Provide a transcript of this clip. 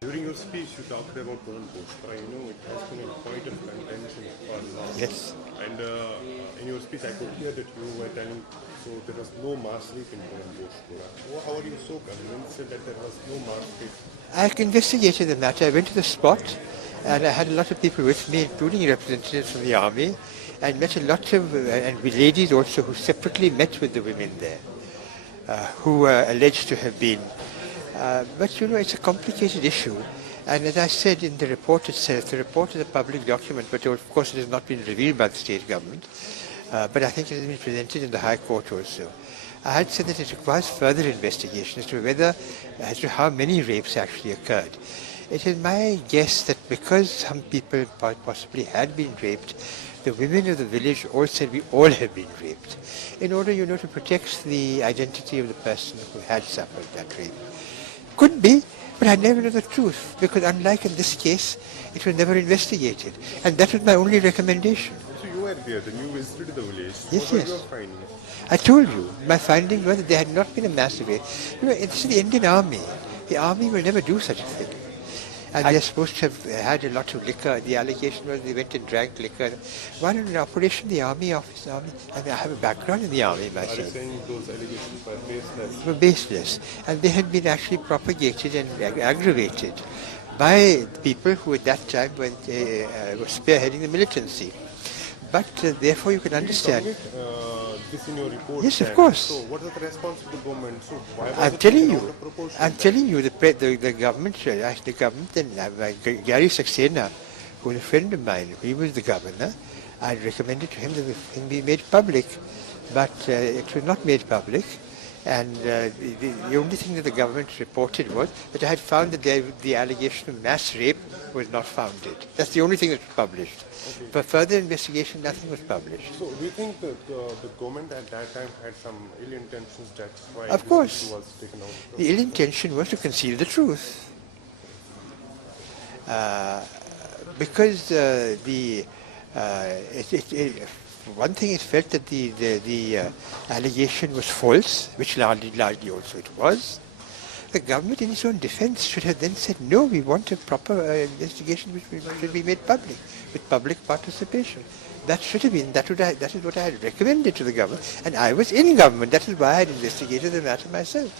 During your speech, you talked about Kunan Poshpora. You know, it has been a point of contention for long. Yes. And in your speech, I could hear that you were telling so there was no mass rape in Kunan Poshpora. How are you so convinced that there was no mass rape? I investigated the matter. I went to the spot and I had a lot of people with me, including representatives from the army, and met a lot of and ladies also who separately met with the women there, who were alleged to have been. But you know, it's a complicated issue. And as I said in the report itself, the report is a public document, but of course it has not been revealed by the state government. But I think it has been presented in the High Court also. I had said that it requires further investigation as to how many rapes actually occurred. It is my guess that because some people possibly had been raped, the women of the village all said we all have been raped, in order, you know, to protect the identity of the person who had suffered that rape. Could be, but I never know the truth, because unlike in this case, it was never investigated. And that was my only recommendation. So you were there, then you visited the village. Yes, what yes. were your findings? I told you, my finding was that there had not been a massive rape. You know, it's the Indian Army. The Army will never do such a thing. And they're supposed to have had a lot of liquor. The allegation was they went and drank liquor. One in an operation, the Army office, I mean, I have a background in the Army myself. Are you saying those allegations were baseless? Were baseless. And they had been actually propagated and aggravated by people who at that time were spearheading the militancy. But therefore you can understand. Did you submit this in your report? Yes, of course. So what is the response of the government? So why was I'm it telling taken out you, of proportion? I'm telling you, the government and Gary Saxena, who was a friend of mine, he was the governor. I recommended to him that the thing be made public, but it was not made public. And the only thing that the government reported was that I had found that the allegation of mass rape was not founded. That's the only thing that was published. Okay. For further investigation, nothing was published. So do you think that the government at that time had some ill intentions? That's why Of this course. issue was taken out? The ill intention was to conceal the truth. Because one thing is felt that the allegation was false, which largely also it was. The government, in its own defense, should have then said, no, we want a proper investigation which should be made public, with public participation. That should have been, that is what I had recommended to the government, and I was in government. That is why I had investigated the matter myself.